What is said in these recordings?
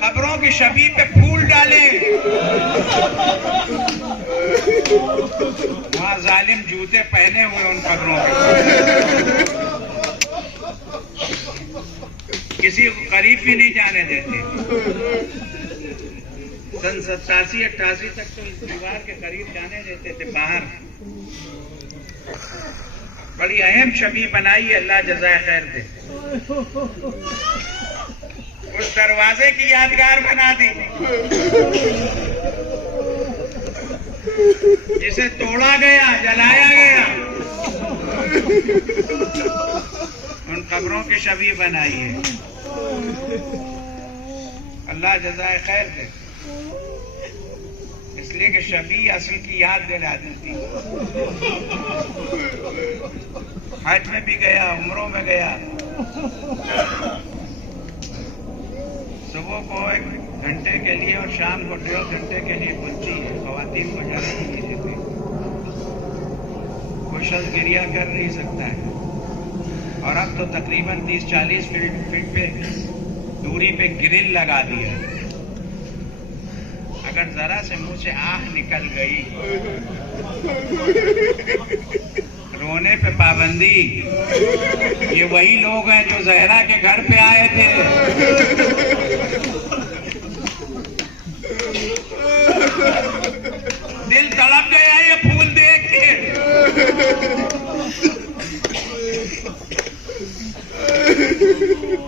قبروں کی شبیہ پہ پھول ڈالیں. وہاں ظالم جوتے پہنے ہوئے ان قبروں پہ، کسی کو قریب بھی نہیں جانے دیتے. سن 87-88 تک تو اس دیوار کے قریب جانے دیتے تھے باہر. بڑی اہم شبیہ بنائی ہے، اللہ جزائے خیر دے. اس دروازے کی یادگار بنا دی جسے توڑا گیا، جلایا گیا. ان قبروں کی شبیہ بنائی ہے، اللہ جزائے خیر دے. اس لیے کہ شبیہ اصل کی یاد دلا دیتی. حج میں بھی گیا، عمروں میں گیا. صبح کو 1 گھنٹے کے لیے اور شام کو 1.5 گھنٹے کے لیے کھلتی ہے. خواتین کو جانے نہیں دیتے. کوئی شخص گریہ کر نہیں سکتا ہے. اور اب تو تقریباً 30-40 فٹ پہ دوری پہ گرل لگا دیا. اگر ذرا سے منہ سے آہ نکل گئی، رونے پہ پابندی. یہ وہی لوگ ہیں جو زہرا کے گھر پہ آئے تھے. دل تڑپ گیا یہ پھول دیکھ کے.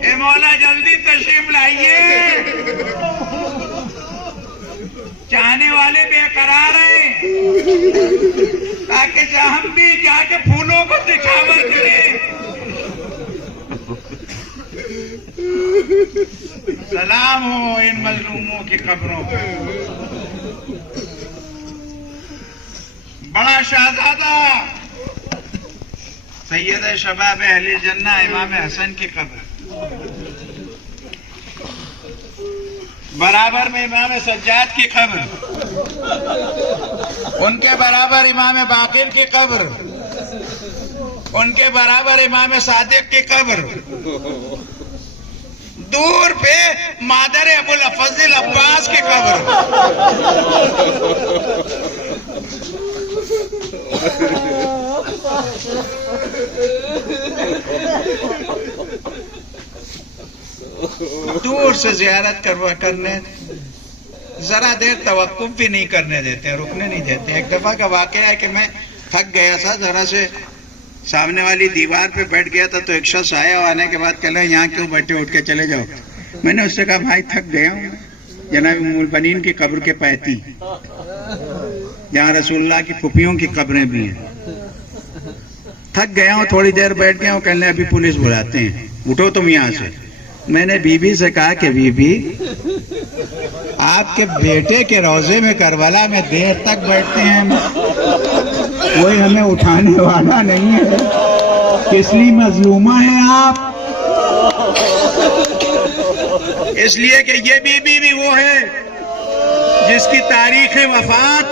اے مولا جلدی تشریف لائیے. چاہنے والے بے قرار ہیں تاکہ ہم بھی جا کے پھولوں کو دکھاوا کریں. سلام ہو ان مظلوموں کی قبروں پہ. بڑا شہزادہ سید شباب اہل جنہ امام حسن کی قبر. برابر میں امام سجاد کی قبر. ان کے برابر امام باقر کی قبر. ان کے برابر امام صادق کی قبر. دور پہ مادر ابو الفضل عباس کی قبر. دور سے زیارت کرنے ذرا دیر توقف بھی نہیں کرنے دیتے، رکنے نہیں دیتے. ایک دفعہ کا واقعہ ہے کہ میں تھک گیا تھا، ذرا سے سامنے والی دیوار پہ بیٹھ گیا تھا تو ایک شخص آیا. آنے کے بعد کہا یہاں کیوں بیٹھے، اٹھ کے چلے جاؤ. میں نے اس سے کہا بھائی تھک گیا ہوں. جناب ام البنین کی قبر کے پیتی، جہاں رسول اللہ کی پھوپھیوں کی قبریں بھی ہیں. تھک گیا ہوں، تھوڑی دیر بیٹھ گیا ہوں. کہنے ابھی پولیس بلاتے ہیں، اٹھو تم یہاں سے. میں نے بی بی سے کہا کہ بی بی آپ کے بیٹے کے روضے میں کربلا میں دیر تک بیٹھتے ہیں، کوئی ہمیں اٹھانے والا نہیں ہے. کس لیے مظلومہ ہیں آپ؟ اس لیے کہ یہ بی بی بھی وہ ہے جس کی تاریخ وفات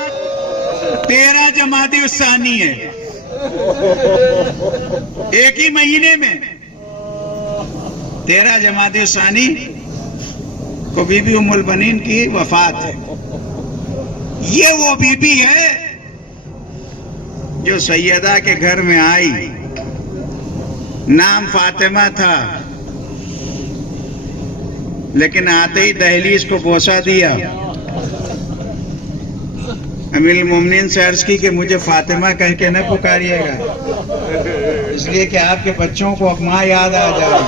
13 جمادی الثانی ہے. ایک ہی مہینے میں 13 جمادی الثانی کو بی بی ام البنین کی وفات ہے. یہ وہ بی بی ہے جو سیدہ کے گھر میں آئی، نام فاطمہ تھا، لیکن آتے ہی دہلیز کو بوسہ دیا. امیر المومنین سے عرض کی کہ مجھے فاطمہ کہہ کے نہ پکاریے گا، اس لیے کہ آپ کے بچوں کو اب ماں یاد آ جائے.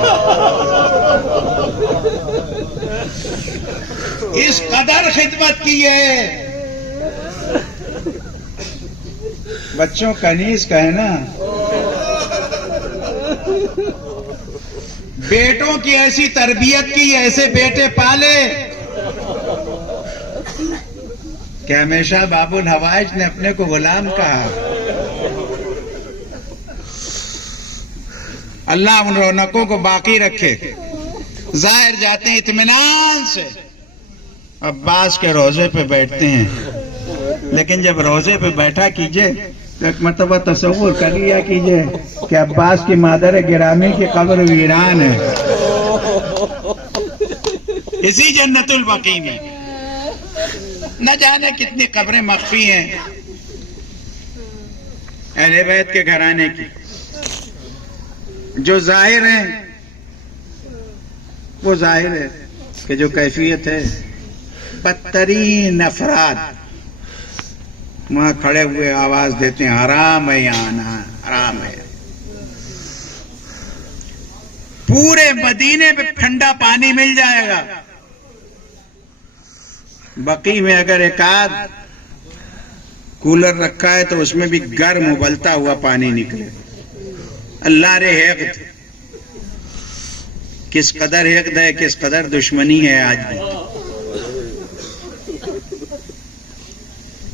اس قدر خدمت کی ہے. بچوں کنیز کا ہے نا، بیٹوں کی ایسی تربیت کی، ایسے بیٹے پالے کہ ہمیشہ باب الحوائج نے اپنے کو غلام کہا. اللہ ان رونقوں کو باقی رکھے. ظاہر جاتے ہیں اطمینان سے، عباس کے روضے پہ بیٹھتے ہیں، لیکن جب روضے پہ بیٹھا کیجئے تو ایک مرتبہ تصور کر لیا کیجئے کہ عباس کی مادر گرامی کی قبر ویران ہے. اسی جنت البقیع میں نہ جانے کتنی قبریں مخفی ہیں اہل بیت کے گھرانے کی، جو ظاہر ہیں وہ ظاہر ہے کہ جو کیفیت ہے بدترین افراد وہاں کھڑے ہوئے آواز دیتے ہیں حرام ہے یہاں آنا، حرام ہے۔ پورے مدینے پہ ٹھنڈا پانی مل جائے گا، بقیع میں اگر ایک آدھ کولر رکھا ہے تو اس میں بھی گرم ابلتا ہوا پانی نکلے۔ اللہ رے حقد، کس قدر حقد ہے، کس قدر دشمنی ہے آج بھی۔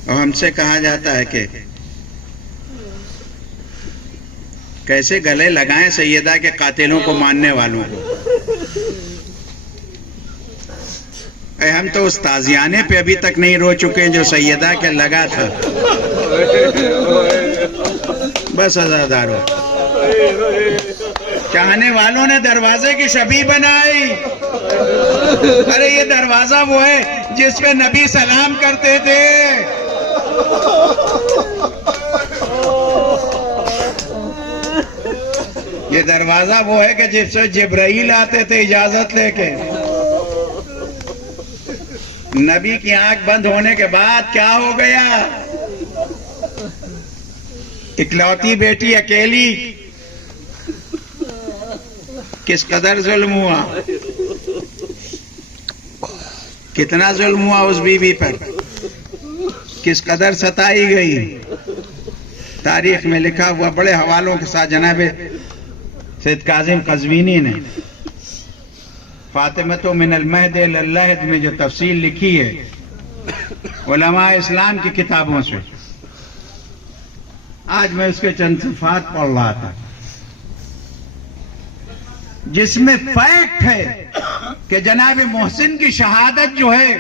اور ہم سے کہا جاتا ہے کہ کیسے گلے لگائیں سیدہ کے قاتلوں کو ماننے والوں کو۔ اے ہم تو اس تازیانے پہ ابھی تک نہیں رو چکے جو سیدہ کے لگا تھا۔ بس عزادارو، چاہنے والوں نے دروازے کی شبیہ بنائی۔ ارے یہ دروازہ وہ ہے جس پہ نبی سلام کرتے تھے۔ یہ دروازہ وہ ہے کہ جس سے جبرائیل آتے تھے اجازت لے کے۔ نبی کی آنکھ بند ہونے کے بعد کیا ہو گیا؟ اکلوتی بیٹی اکیلی، کس قدر ظلم ہوا، کتنا ظلم ہوا اس بی بی پر، کس قدر ستائی گئی۔ تاریخ میں لکھا ہوا بڑے حوالوں کے ساتھ جناب سید کاظم قزوینی نے فاطمۃ من المہد الی اللحد میں جو تفصیل لکھی ہے علماء اسلام کی کتابوں سے، آج میں اس کے چند صفحات پڑھ رہا تھا جس میں فیکٹ ہے کہ جناب محسن کی شہادت جو ہے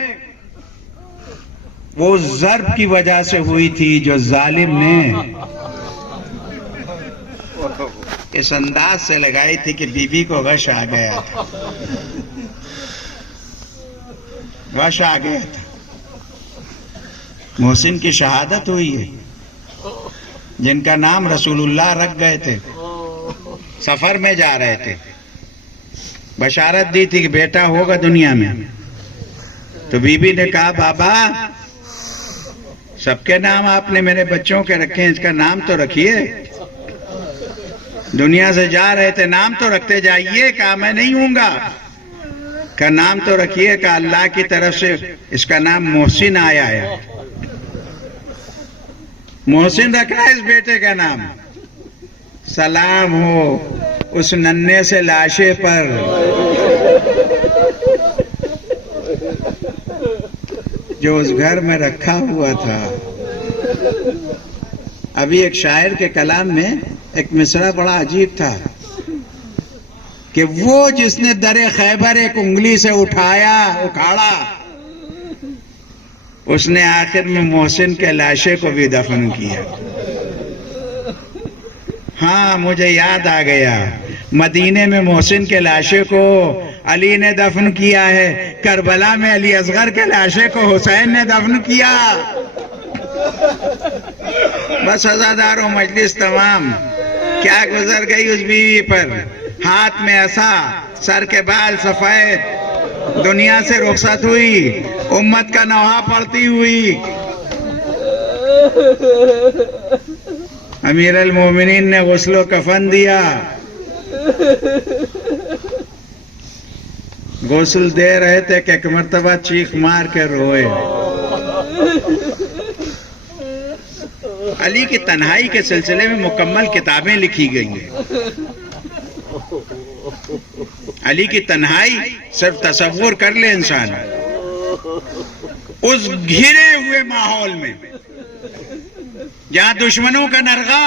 وہ ضرب کی وجہ سے ہوئی تھی جو ظالم نے اس انداز سے لگائی تھی کہ بی بی کو غش آ گیا تھا، غش آ گیا تھا۔ محسن کی شہادت ہوئی ہے، جن کا نام رسول اللہ رکھ گئے تھے، سفر میں جا رہے تھے، بشارت دی تھی کہ بیٹا ہوگا دنیا میں، تو بی بی نے کہا بابا سب کے نام آپ نے میرے بچوں کے رکھے ہیں، اس کا نام تو رکھیے۔ دنیا سے جا رہے تھے، نام تو رکھتے جائیے۔ کہا میں نہیں ہوں گا، کہا نام تو رکھیے، کہا اللہ کی طرف سے اس کا نام محسن آیا ہے، محسن رکھنا ہے اس بیٹے کا نام۔ سلام ہو اس ننھے سے لاشے پر جو اس گھر میں رکھا ہوا تھا۔ ابھی ایک شاعر کے کلام میں ایک مصرع بڑا عجیب تھا کہ وہ جس نے در خیبر ایک انگلی سے اکھاڑا، اس نے آخر میں محسن کے لاشے کو بھی دفن کیا۔ ہاں مجھے یاد آ گیا، مدینے میں محسن کے لاشے کو علی نے دفن کیا ہے، کربلا میں علی اصغر کے لاشے کو حسین نے دفن کیا۔ بس عزاداروں، مجلس تمام، کیا گزر گئی اس بیوی پر، ہاتھ میں عصا، سر کے بال سفید، دنیا سے رخصت ہوئی، امت کا نوحہ پڑھتی ہوئی۔ امیر المومنین نے غسل و کفن دیا، غسل دے رہے تھے کہ ایک مرتبہ چیخ مار کے روئے۔ علی کی تنہائی کے سلسلے میں مکمل کتابیں لکھی گئی ہیں۔ علی کی تنہائی صرف تصور کر لے انسان، اس گھرے ہوئے ماحول میں جہاں دشمنوں کا نرغہ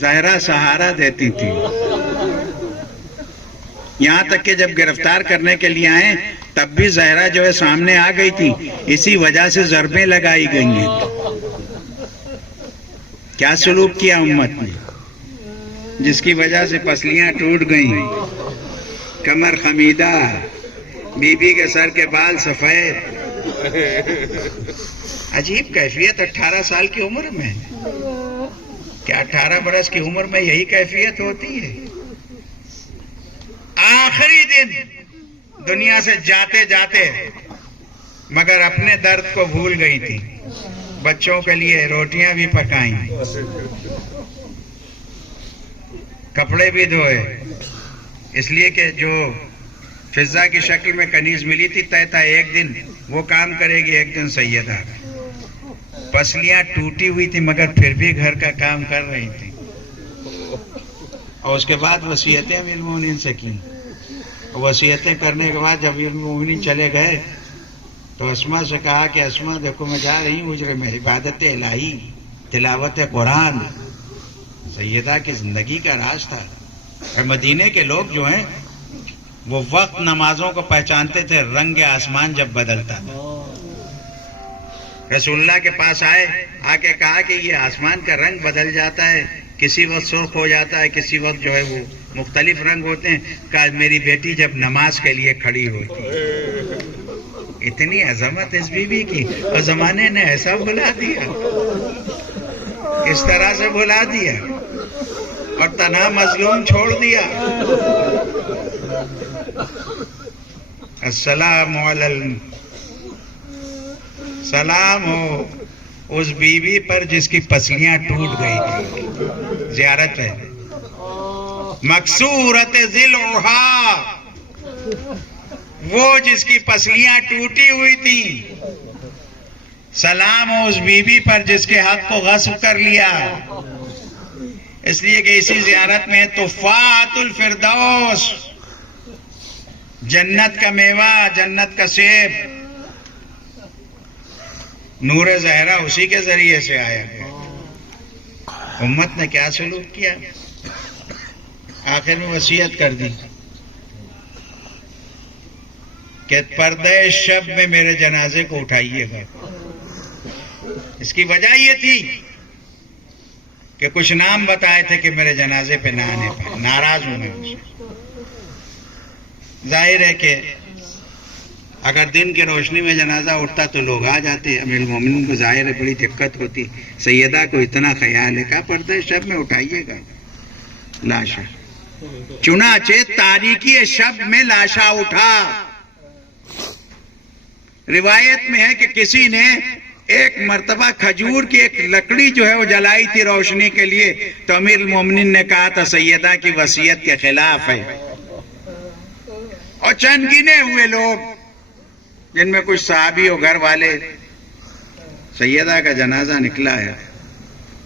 زہرا سہارا دیتی تھی، یہاں تک کہ جب گرفتار کرنے کے لیے آئے تب بھی زہرا جو ہے سامنے آ گئی تھی، اسی وجہ سے ضربیں لگائی گئی ہیں۔ کیا سلوک کیا امت نے، جس کی وجہ سے پسلیاں ٹوٹ گئیں۔ کمر خمیدہ، بی بی کے سر کے بال سفید. عجیب کیفیت 18 سال کی عمر میں. کیا 18 برس کی عمر میں یہی کیفیت ہوتی ہے؟ آخری دن دنیا سے جاتے جاتے مگر اپنے درد کو بھول گئی تھی. بچوں کے لیے روٹیاں بھی پکائیں، کپڑے بھی دھوئے، اس لیے کہ جو فضا کی شکل میں کنیز ملی تھی طے تھا ایک دن وہ کام کرے گی، ایک دن سیدہ. پسلیاں ٹوٹی ہوئی تھی مگر پھر بھی گھر کا کام کر رہی تھی. اور اس کے بعد وصیتیں امیر المومنین سے کی. وصیتیں کرنے کے بعد جب امیر المومنین چلے گئے تو اسما سے کہا کہ اسما دیکھو میں جا رہی ہوں اجرے میں، عبادت الہی، تلاوت قرآن سیدہ کی زندگی کا راز تھا. اور مدینے کے لوگ جو ہیں وہ وقت نمازوں کو پہچانتے تھے رنگ آسمان جب بدلتا تھا. رسول اللہ کے پاس آئے، آ کے کہا کہ یہ آسمان کا رنگ بدل جاتا ہے، کسی وقت سرخ ہو جاتا ہے، کسی وقت جو ہے وہ مختلف رنگ ہوتے ہیں. کہا میری بیٹی جب نماز کے لیے کھڑی ہوتی ہے. اتنی عظمت اس بی بی کی، اور زمانے نے ایسا بھلا دیا، اس طرح سے بھلا دیا اور تنہا مظلوم چھوڑ دیا. السلام علیکم، سلام ہو اس بیوی پر جس کی پسلیاں ٹوٹ گئی تھی. زیارت ہے مکسورت ضلعها، وہ جس کی پسلیاں ٹوٹی ہوئی تھی. سلام ہو اس بیوی پر جس کے حق کو غصب کر لیا. اس لیے کہ اسی زیارت میں تفاحۃ الفردوس، جنت کا میوہ، جنت کا سیب، نور زہرا اسی کے ذریعے سے آیا ہے. امت نے کیا سلوک کیا؟ آخر میں وصیت کر دی کہ پردہ شب میں میرے جنازے کو اٹھائیے گا. اس کی وجہ یہ تھی کہ کچھ نام بتائے تھے کہ میرے جنازے پہ نہ آنے پائے، ناراض ہوں میں ان سے. ظاہر ہے کہ اگر دن کی روشنی میں جنازہ اٹھتا تو لوگ آ جاتے. امیر المومنین کو ظاہر ہے بڑی دقت ہوتی. سیدہ کو اتنا خیال ہے کہ پردہ شب میں اٹھائیے گا لاشا. چنانچہ تاریکی شب میں لاشا اٹھا. روایت میں ہے کہ کسی نے ایک مرتبہ کھجور کی ایک لکڑی جو ہے وہ جلائی تھی روشنی کے لیے، تو امیر المومنین نے کہا تھا سیدہ کی وصیت کے خلاف ہے. اور چند گنے ہوئے لوگ جن میں کچھ صحابی و گھر والے، سیدہ کا جنازہ نکلا ہے.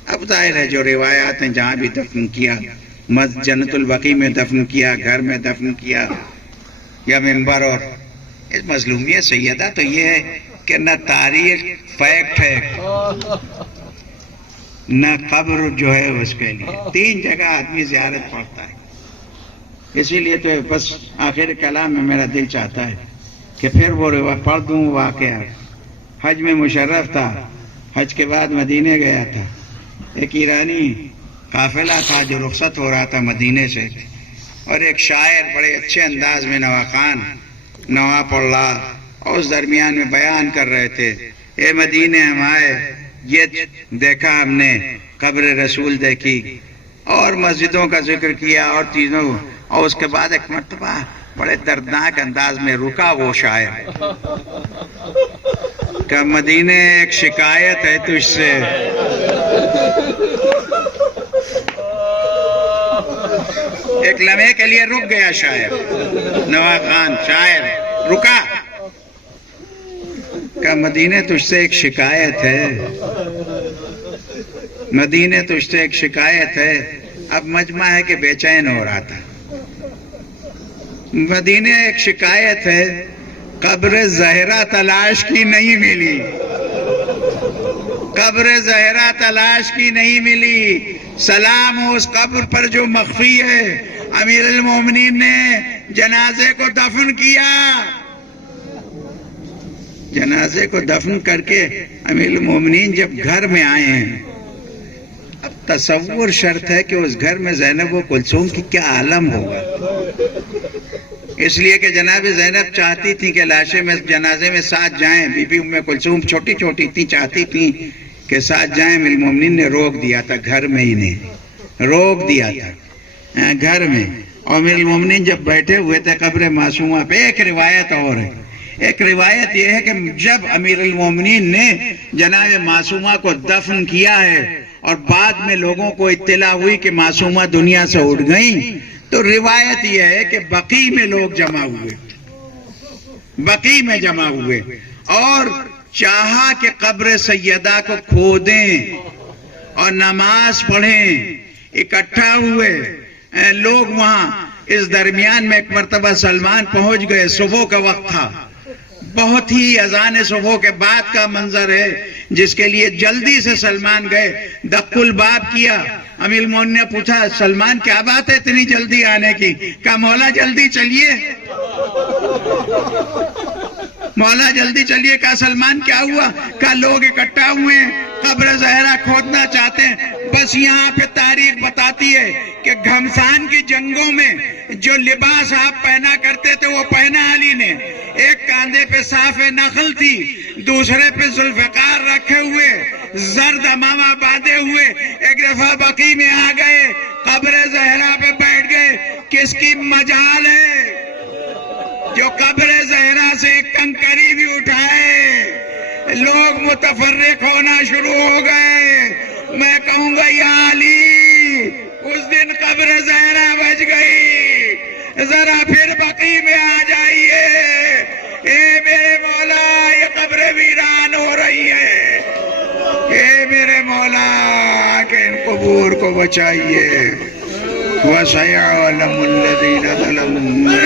اب ظاہر ہے جو روایات ہیں جہاں بھی دفن کیا، جنت البقیع میں دفن کیا، گھر میں دفن کیا یا منبر. اور اس مظلومیت سیدہ تو یہ ہے کہ نہ تاریخ فیکٹ ہے نہ قبر جو ہے اس کے لیے. 3 جگہ آدمی زیارت پڑھتا ہے. اسی لیے تو بس آخر کلام میں میرا دل چاہتا ہے کہ پھر وہ پڑھ دوں واقعہ. حج میں مشرف تھا، حج کے بعد مدینے گیا تھا. ایک ایرانی قافلہ تھا جو رخصت ہو رہا تھا مدینے سے، اور ایک شاعر بڑے اچھے انداز میں نوا خان نوا پڑھ رہا، اور اس درمیان میں بیان کر رہے تھے اے مدینے ہم آئے، یہ دیکھا ہم نے قبر رسول دیکھی، اور مسجدوں کا ذکر کیا اور چیزوں. اور اس کے بعد ایک مرتبہ بڑے دردناک انداز میں رکا وہ شاعر کہ مدینے ایک شکایت ہے تجھ سے. ایک لمحے کے لیے رک گیا شاعر، نوا خان شاعر رکا کہ مدینے تجھ سے ایک شکایت ہے، مدینے تجھ سے ایک شکایت ہے. اب مجمع ہے کہ بے چین ہو رہا تھا. مدینے ایک شکایت ہے، قبر زہرا تلاش کی نہیں ملی، قبر زہرا تلاش کی نہیں ملی. سلام ہو اس قبر پر جو مخفی ہے. امیر المومنین نے جنازے کو دفن کیا. جنازے کو دفن کر کے امیر المومنین جب گھر میں آئے ہیں، اب تصور شرط ہے کہ اس گھر میں زینب و کلثوم کی کیا عالم ہوگا. اس لیے کہ جناب زینب چاہتی تھی کہ لاشیں میں جنازے میں ساتھ جائیں. بی بی ام کلثوم چھوٹی چھوٹی تھی, چاہتی تھی کہ ساتھ جائیں. ام المومنین نے روک دیا تھا, گھر میں ہی نے روک دیا تھا گھر میں. اور ام المومنین جب بیٹھے ہوئے تھے قبر معصومہ پہ, ایک روایت اور ہے. ایک روایت یہ ہے کہ جب امیر المومنین نے جناب معصومہ کو دفن کیا ہے اور بعد میں لوگوں کو اطلاع ہوئی کہ معصومہ دنیا سے اٹھ گئیں, تو روایت یہ ہے کہ بقیع میں لوگ جمع ہوئے, بقیع میں جمع ہوئے اور چاہا کہ قبر سیدہ کو کھودیں اور نماز پڑھیں. اکٹھا ہوئے لوگ وہاں. اس درمیان میں ایک مرتبہ سلمان پہنچ گئے. صبح کا وقت تھا, بہت ہی اذان صبح کے بعد کا منظر ہے, جس کے لیے جلدی سے سلمان گئے. دق الباب کیا. امیر المومنین نے پوچھا, سلمان کیا بات ہے اتنی جلدی آنے کی؟ کہا مولا جلدی چلیے, مولا جلدی چلیے. کہا سلمان کیا ہوا؟ کہا لوگ اکٹھا ہوئے ہیں, قبر زہرا کھودنا چاہتے ہیں. بس یہاں پہ تاریخ بتاتی ہے کہ گھمسان کی جنگوں میں جو لباس آپ پہنا کرتے تھے وہ پہنا علی نے. ایک کاندھے پہ صاف نخل تھی, دوسرے پہ ذوالفقار رکھے ہوئے, زرد امامہ باندھے ہوئے. ایک دفعہ بقیع میں آ گئے, قبر زہرا پہ بیٹھ گئے. کس کی مجال ہے جو قبر زہرا سے ایک کنکری بھی اٹھائے؟ لوگ متفرق ہونا شروع ہو گئے. میں کہوں گا یا علی, اس دن قبر زہرا بچ گئی, ذرا پھر بقیع میں آ جائیے. اے میرے مولا, یہ قبر ویران ہو رہی ہے. اے میرے مولا, کہ ان قبور کو بچائیے. وَسَيَعْلَمُ الَّذِينَ ظَلَمُوا.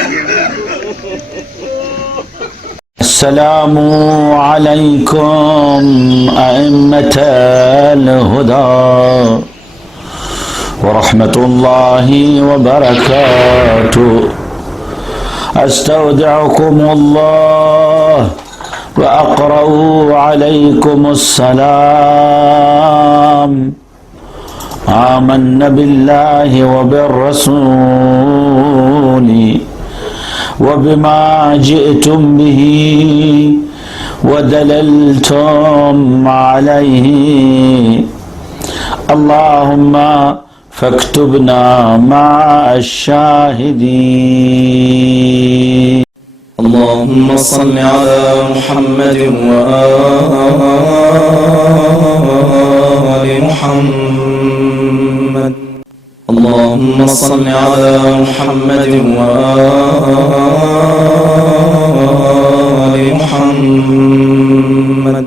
السلام عليكم أئمة الهدى ورحمة الله وبركاته. أستودعكم الله وأقرأ عليكم السلام. آمنا بالله وبالرسول وبما جئتم به ودللتم عليه. اللهم فاكتبنا مع الشاهدين. اللهم صل على محمد وآل محمد. اللهم صل على محمد وآل محمد.